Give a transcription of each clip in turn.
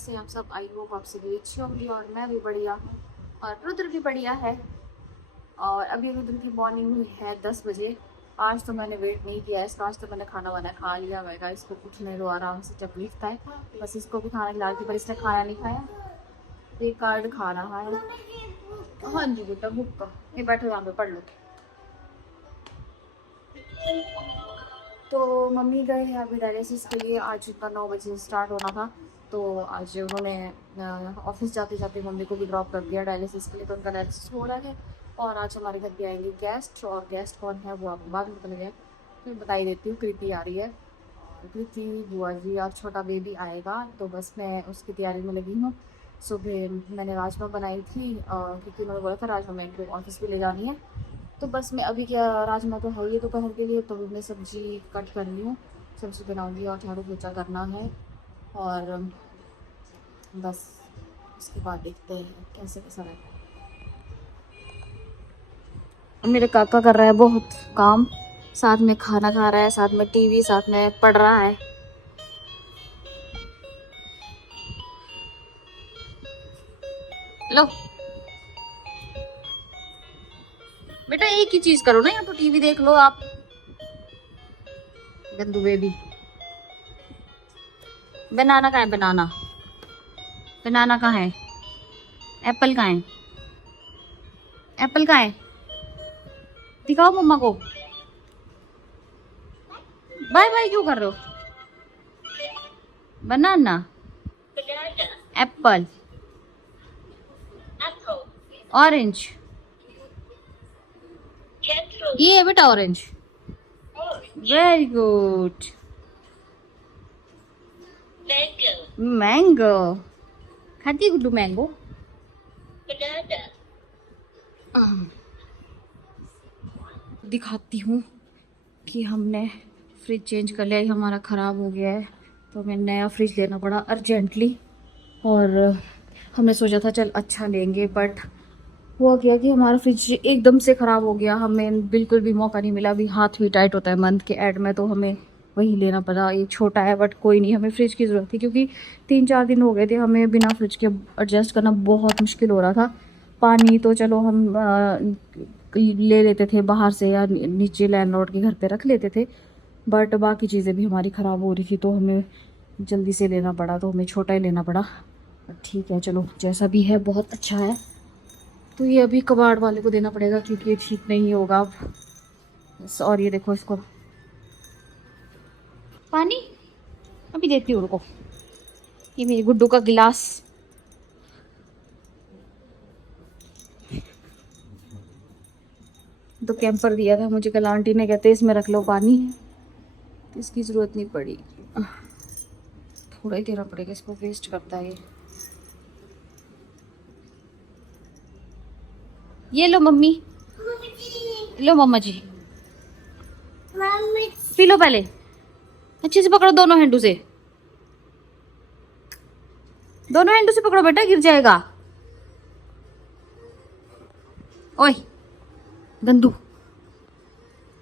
कैसे हैं आप सब? आई होप आप सभी अच्छी होंगी और मैं भी बढ़िया हूँ और रुद्र भी बढ़िया है। और अभी रुद्र की मॉर्निंग हुई है 10 बजे। आज तो मैंने वेट नहीं किया इसका, आज तो मैंने खाना वाना खा लिया। मैं कहा इसको कुछ नहीं दो, आराम से तकलीफ था, बस इसको भी खाना खिला दी, पर इसने खाना नहीं खाया, बेकार खा रहा है। हाँ जी बेटा, बुक का ये बैठो यहाँ पे पढ़ लो। तो मम्मी गए हैं अभी डायलिसिस के लिए। आज उनका 9 बजे स्टार्ट होना था, तो आज उन्होंने ऑफिस जाते जाते मम्मी को भी ड्रॉप कर दिया डायलिसिस के लिए। तो उनका डायलिसिस हो रहा है और आज हमारे घर पे आएंगे गेस्ट। और गेस्ट कौन है वो आपको बाद में पता लगेगा, फिर बता ही देती हूँ। कृति आ रही है, कृति बुआ जी और छोटा बेबी आएगा, तो बस मैं उसकी तैयारी में लगी हूँ। सुबह मैंने राजमा बनाई थी क्योंकि उन्होंने बोला था राजमा मैं इनको ऑफिस भी ले जानी है। तो बस मैं अभी क्या, राजमा तो है ही दोपहर के लिए, तो मैं सब्ज़ी कट कर रही हूँ, सब्ज़ी बनाऊँगी और झाड़ू पोछा करना है। और बस उसके बाद देखते हैं कैसे कैसा रहता है। मेरे काका कर रहा है बहुत काम, साथ में खाना खा रहा है, साथ में टीवी, साथ में पढ़ रहा है। लो बेटा, एक ही चीज करो ना, या तो टीवी देख लो आप। गंदू बेबी। बनाना कहाँ है? बनाना, बनाना कहाँ है? एप्पल कहाँ है? एप्पल कहाँ है? दिखाओ मम्मा को। बाय बाय क्यों कर रहे हो? बनाना, एप्पल, ऑरेंज, ये है बेटा ऑरेंज। Very good. मैंगो खाती है गुड्डू? मैंगो दिखाती हूँ कि हमने फ्रिज चेंज कर लिया, ये हमारा ख़राब हो गया है, तो हमें नया फ्रिज लेना पड़ा अर्जेंटली। और हमने सोचा था चल अच्छा लेंगे, बट हुआ क्या कि हमारा फ्रिज एकदम से ख़राब हो गया, हमें बिल्कुल भी मौका नहीं मिला। अभी हाथ भी टाइट होता है मंथ के एंड में, तो हमें वही लेना पड़ा। ये छोटा है बट कोई नहीं, हमें फ्रिज की ज़रूरत थी क्योंकि 3-4 दिन हो गए थे हमें बिना फ्रिज के एडजस्ट करना बहुत मुश्किल हो रहा था। पानी तो चलो हम ले लेते थे बाहर से या नीचे लैंडलॉर्ड के घर पे रख लेते थे, बट बाकी चीज़ें भी हमारी ख़राब हो रही थी, तो हमें जल्दी से लेना पड़ा, तो हमें छोटा ही लेना पड़ा। ठीक है चलो, जैसा भी है बहुत अच्छा है। तो ये अभी कबाड़ वाले को देना पड़ेगा क्योंकि ये ठीक नहीं होगा अब। और ये देखो इसको पानी अभी देती हूँ, रुको। ये मेरी गुड्डू का गिलास। तो कैंपर दिया था मुझे कल आंटी ने, कहते इसमें रख लो पानी, तो इसकी ज़रूरत नहीं पड़ी। थोड़ा ही देना पड़ेगा इसको, वेस्ट करता है ये लो मम्मी, लो मम्मा जी, पी लो पहले, अच्छे से पकड़ो दोनों हैंडू से, दोनों हैंडू से पकड़ो बेटा, गिर जाएगा। ओए गंदू।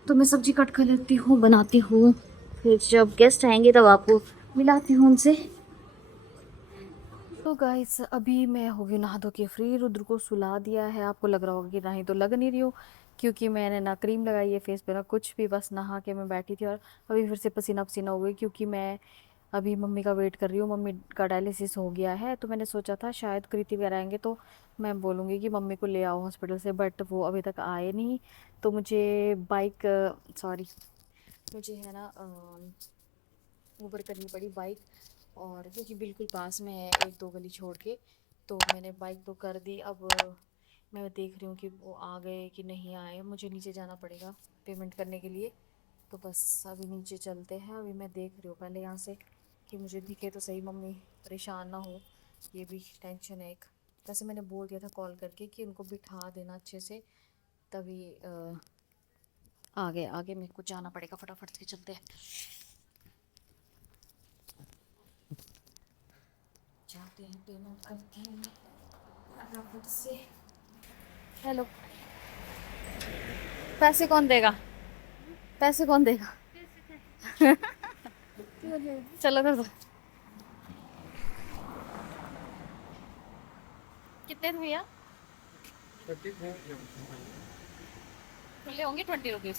तो मैं सब्जी कट कर लेती हूँ, बनाती हूँ, फिर जब गेस्ट आएंगे तब आपको मिलाती हूँ उनसे। तो गाइस अभी मैं हो गई नहा धो के फ्री, रुद्र को सुला दिया है। आपको लग रहा होगा कि नहीं तो लग नहीं रही हो, क्योंकि मैंने ना क्रीम लगाई है फेस पे ना कुछ भी, बस नहा के मैं बैठी थी और अभी फिर से पसीना पसीना हो गई, क्योंकि मैं अभी मम्मी का वेट कर रही हूँ। मम्मी का डायलिसिस हो गया है, तो मैंने सोचा था शायद कृति वगैरह आएंगे तो मैं बोलूँगी कि मम्मी को ले आओ हॉस्पिटल से, बट वो अभी तक आए नहीं। तो मुझे बाइक, सॉरी, मुझे है ना ऊबर करनी पड़ी बाइक, और क्योंकि बिल्कुल पास में है 1-2 गली छोड़ के, तो मैंने बाइक तो कर दी। अब मैं देख रही हूँ कि वो आ गए कि नहीं आए, मुझे नीचे जाना पड़ेगा पेमेंट करने के लिए। तो बस अभी नीचे चलते हैं। अभी मैं देख रही हूँ पहले यहाँ से कि मुझे दिखे तो सही, मम्मी परेशान ना हो, ये भी टेंशन है एक। वैसे मैंने बोल दिया था कॉल करके कि उनको बिठा देना अच्छे से, तभी आगे आगे मेरे को जाना पड़ेगा, फटाफट से चलते हैं, जाते हैं पेमेंट करते हैं फटाफट से। हेलो, पैसे कौन देगा? पैसे कौन देगा? चलो कर दो। कितने थे भैया? खुले होंगे 20 रुपीज।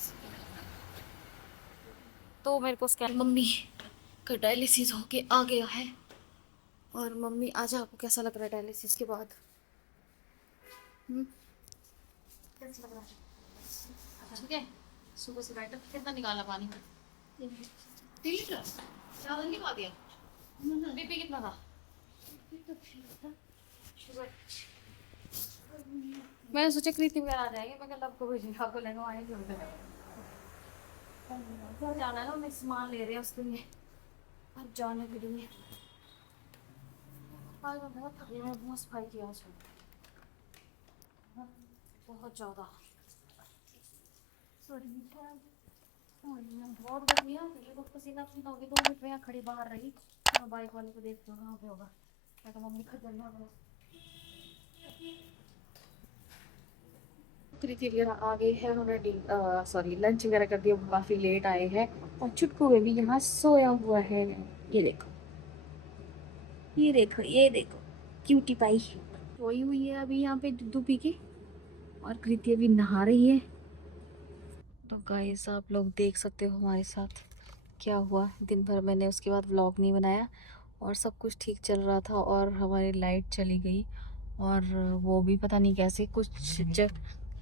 तो मेरे को स्कैन मम्मी का डायलिसिस होके आ गया है। और मम्मी आज आपको कैसा लग रहा है डायलिसिस के बाद? कैसा लग रहा है? ठीक है। सुबह से बैठा कितना निकाला पानी? 3 लीटर। ज़्यादा नहीं खा दिया? बीपी कितना था? मैंने सोचा कृति वगैरह आ जाएंगे, मैं कल आपको भेजूंगा, आपको लेने आएंगे उधर। क्या जाना है ना, मैं सामान ले रहे हैं उसके लिए। अब जाने के लिए आज मैं बहुत थकी, मैं बहुत सफाई की आज बहुत ज़्यादा। बहुत गर्मी है, बहुत पसीना पसीना हो गया। 2 मिनट में यहाँ खड़ी बाहर रही, मैं बाइक वाले को देखती हूँ कहाँ पे होगा। मैं तो मम्मी खत जलना होगा। कृति वगैरह आ गई है, उन्होंने सॉरी लंच वगैरह कर दिया, काफ़ी लेट आए हैं। और चुटकू बेबी यहाँ सोया हुआ है। ये देखो, ये देखो, ये देखो, क्यूटी पाई सोई हुई है अभी यहाँ पे दूध पी के। और कृति अभी नहा रही है। तो गाइस आप लोग देख सकते हो हमारे साथ क्या हुआ। दिन भर मैंने उसके बाद व्लॉग नहीं बनाया और सब कुछ ठीक चल रहा था और हमारी लाइट चली गई। और वो भी पता नहीं कैसे कुछ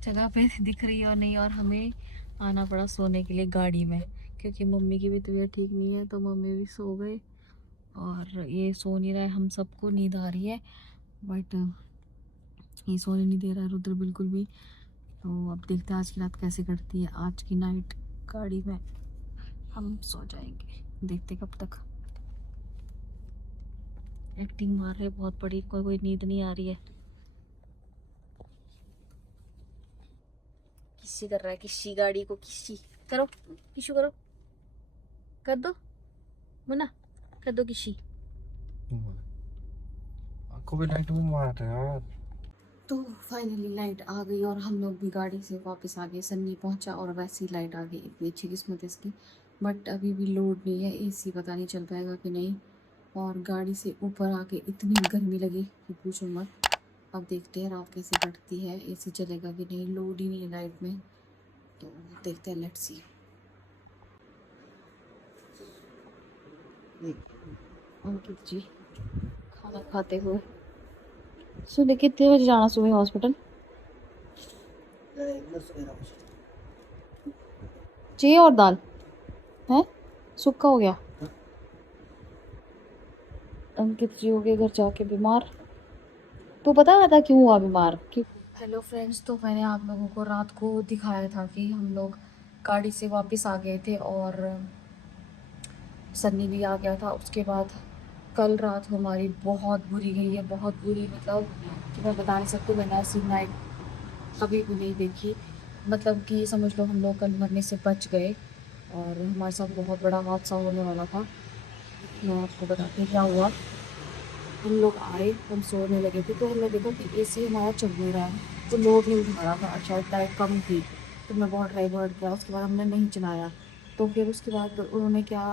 जगह पे दिख रही है और नहीं, और हमें आना पड़ा सोने के लिए गाड़ी में, क्योंकि मम्मी की भी तबीयत ठीक नहीं है। तो मम्मी भी सो गए और ये सो नहीं रहा है। हम सबको नींद आ रही है बट ये सोने नहीं दे रहा है रुद्र बिल्कुल भी। तो अब देखते हैं आज की रात कैसे कटती है। आज की नाइट गाड़ी में हम सो जाएंगे, देखते कब तक। एक्टिंग मार रहे बहुत बड़ी, कोई नींद नहीं आ रही है। किसी कर रहा है, किसी गाड़ी को किसी करो, किसी करो, कर दो मुन्ना, कर दो किसी। आपको भी लाइट में मार रहा है। तो फाइनली लाइट आ गई और हम लोग भी गाड़ी से वापस आ गए। सन्नी पहुंचा और वैसी ही लाइट आ गई। इतनी अच्छी किस्मत है इसकी। बट अभी भी लोड नहीं है, एसी पता नहीं चल पाएगा कि नहीं। और गाड़ी से ऊपर आके इतनी गर्मी लगी कि पूछो मत। अब देखते हैं रात कैसे कटती है, एसी चलेगा कि नहीं। लोड ही नहीं है लाइट में, तो देखते हैं, लेट्स सी। अंकित जी खाना खाते हुए। सुबह कितने बजे जाना, सुबह हॉस्पिटल? चाहिए और दाल है, सूखा हो गया। अंकित जी हो गए घर जाके बीमार। तो पता था क्यों हुआ बीमार? क्यों? हेलो फ्रेंड्स, तो मैंने आप लोगों को रात को दिखाया था कि हम लोग गाड़ी से वापस आ गए थे और सन्नी भी आ गया था। उसके बाद कल रात हमारी बहुत बुरी गई है, बहुत बुरी, मतलब कि मैं बता नहीं सकती। मैंने ऐसी नाइट कभी भी नहीं देखी। मतलब कि समझ लो हम लोग कल मरने से बच गए और हमारे साथ बहुत बड़ा हादसा होने वाला था। मैं आपको बताती हूँ क्या हुआ। हम लोग आए, हम सोने लगे थे, तो हमने देखा कि एसी हमारा चल नहीं रहा है, तो लोड नहीं उठा रहा था। अच्छा लाइट कम थी, तो मैं बहुत ट्राई किया। उसके बाद हमने नहीं चलाया। तो फिर उसके बाद उन्होंने क्या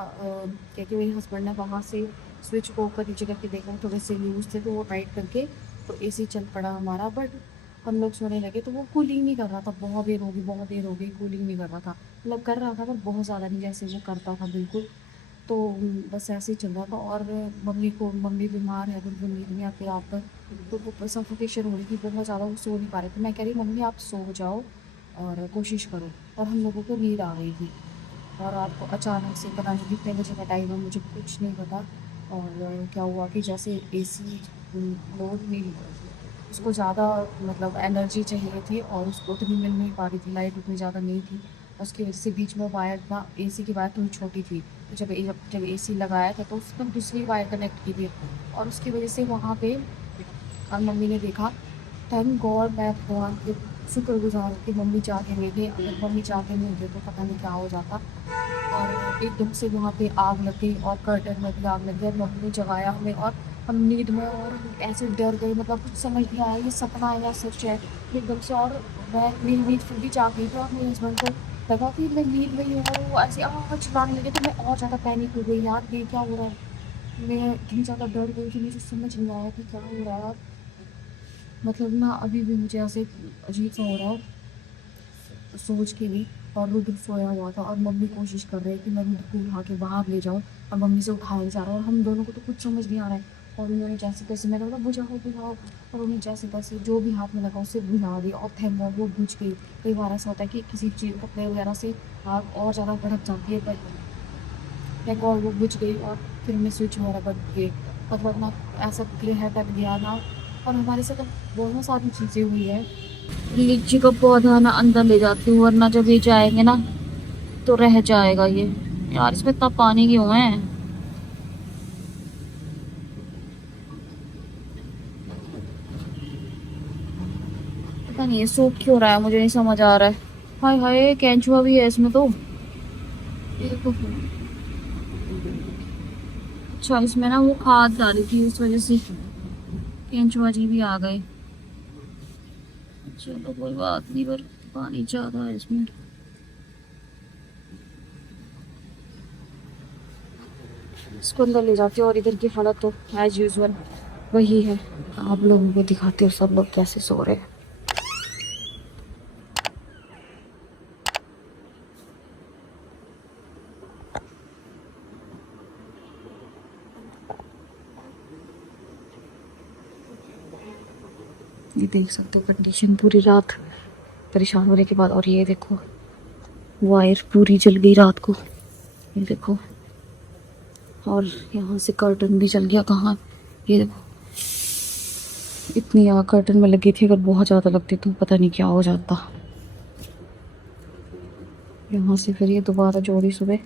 कि मेरे हस्बैंड ने वहाँ से स्विच को ऊपर नीचे करके देखा, थोड़े से यूज़ थे तो वो टाइट करके तो एसी चल पड़ा हमारा। बट हम लोग सोने लगे तो वो कूलिंग नहीं कर रहा था। बहुत देर होगी, बहुत देर हो गई, कूलिंग नहीं कर रहा था। मतलब कर रहा था पर बहुत ज़्यादा नहीं, जैसे वो करता था बिल्कुल। तो बस ऐसे ही चल रहा था। और मम्मी बीमार है, बिल्कुल नींद नहीं आती रात भर। तो वो सफोकेशन हो रही थी बहुत ज़्यादा, वो सो नहीं पा रहे थे। मैं कह रही मम्मी आप सो जाओ और कोशिश करो। और हम लोगों को नींद आ गई थी। और रात को अचानक से पता नहीं कितने बजे का टाइम है, मुझे कुछ नहीं पता। और क्या हुआ कि जैसे एसी लोड नहीं, उसको ज़्यादा मतलब एनर्जी चाहिए थी और उसको उतनी मिल नहीं पा रही थी, लाइट उतनी ज़्यादा नहीं थी। उसकी वजह से बीच में वायर था, एसी की वायर थोड़ी छोटी थी। तो जब एसी लगाया था तो उसमें दूसरी वायर कनेक्ट की थी और उसकी वजह से वहाँ पे और मम्मी ने देखा। थैंक गॉड, मैं भगवान के शुक्रगुजार हूँ कि मम्मी जाके नहीं गई। अगर मम्मी जाके नहीं गई तो पता नहीं क्या हो जाता। और एकदम से वहाँ पे आग लग गई और कर्टन में भी आग लग गई और मम्मी ने जगाया हमें। और हम नींद में और हम ऐसे डर गए, मतलब कुछ समझ नहीं आया ये सपना है या सच है एकदम से। और मैं मेरी नींद फिर भी जाग गई थी और मेरे हस्बैंड को लगा कि मैं नींद में ही हूँ और वो ऐसे चिल्लाने लगे। तो मैं और ज़्यादा पैनिक हो गई, यार ये क्या हो रहा है। मैं इतनी ज़्यादा डर गई कि मुझे समझ नहीं आया कि क्या हो रहा है। मतलब ना अभी भी मुझे ऐसे अजीब सा हो रहा है सोच के भी। और रुद्र सोया हुआ था और मम्मी कोशिश कर रहे हैं कि मैं रुद्र को उठा के बाहर ले जाऊँ, और मम्मी से उठाया नहीं जा रहा, और हम दोनों को तो कुछ समझ नहीं आ रहा है। और उन्होंने जैसे तैसे, मैंने बोला बुझाओ बुझाओ, और उन्हें जैसे तैसे जो भी हाथ में लगा उससे बुझा दिया, और थैंक गॉड वो बुझ गई। कई बार ऐसा होता है कि किसी चीज़ कपड़े वगैरह से आग और ज़्यादा भड़क जाती है, पर थैंक गॉड वो बुझ गई, और फिर मैं स्विच वगैरह बंद किए। और वरना ऐसा ग्लेहर तक गया ना। और हमारे साथ अब बहुत सारी चीज़ें हुई है। लीची का पौधा ना अंदर ले जाती हूँ, वरना जब ये जाएंगे ना तो रह जाएगा ये। यार इसमें इतना पानी क्यों है? पता नहीं ये सूख क्यों रहा है, मुझे नहीं समझ आ रहा है। हाय हाय केंचुआ भी है इसमें तो। ये देखो। अच्छा इसमें ना वो खाद डाली थी उस वजह से केंचुआ जी भी आ गए। चलो कोई बात नहीं, पर पानी ज्यादा है इसमें। इसको अंदर ले जाती हूँ, और इधर की हालत तो एज यूजुअल वही है। आप लोगों को दिखाती हूँ सब लोग कैसे सो रहे हैं। ये देख सकते हो कंडीशन, पूरी रात परेशान होने के बाद। और ये देखो वायर पूरी जल गई रात को, ये देखो। और यहाँ से कर्टन भी जल गया। कहाँ? ये देखो इतनी आग कर्टन में लगी थी, अगर बहुत ज़्यादा लगती तो पता नहीं क्या हो जाता। यहाँ से फिर ये दोबारा जोड़ी सुबह।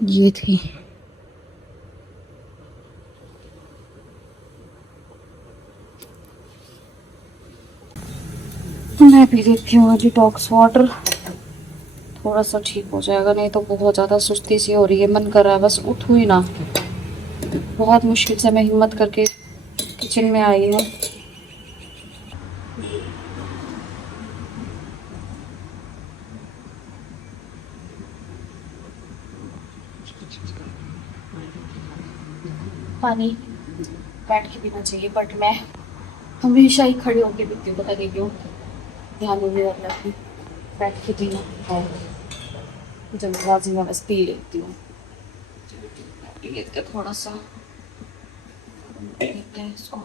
ये थी। मैं पी लेती हूँ डिटॉक्स वाटर, थोड़ा सा ठीक हो जाएगा। नहीं तो बहुत ज़्यादा सुस्ती सी हो रही है, मन कर रहा है बस उठूँ ही ना। बहुत मुश्किल से मैं हिम्मत करके किचन में आई हूँ। पानी बैठ के पीना चाहिए, बट मैं हमेशा ही खड़े होके पीती हूँ, पता नहीं क्यों। ध्यान नहीं रखना कि बैठ के पीना है। जल्दबाजी में बस पी लेती हूँ। पी लेते थोड़ा सा, लेते हैं इसको।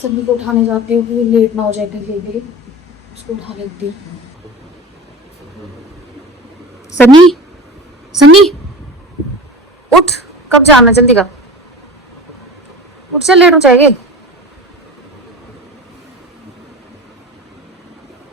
सभी को उठाने जाती हूँ कि लेट ना हो जाए कहीं भी, उसको उठा लेती हूँ। सनी, सनी उठ, कब जाना? जल्दी कर, उठ चल, लेट हो जाएगी।